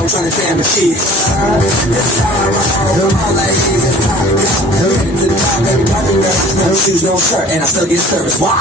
I'm trying to damn the kids. No shoes, no shirt, and I still get service. Why?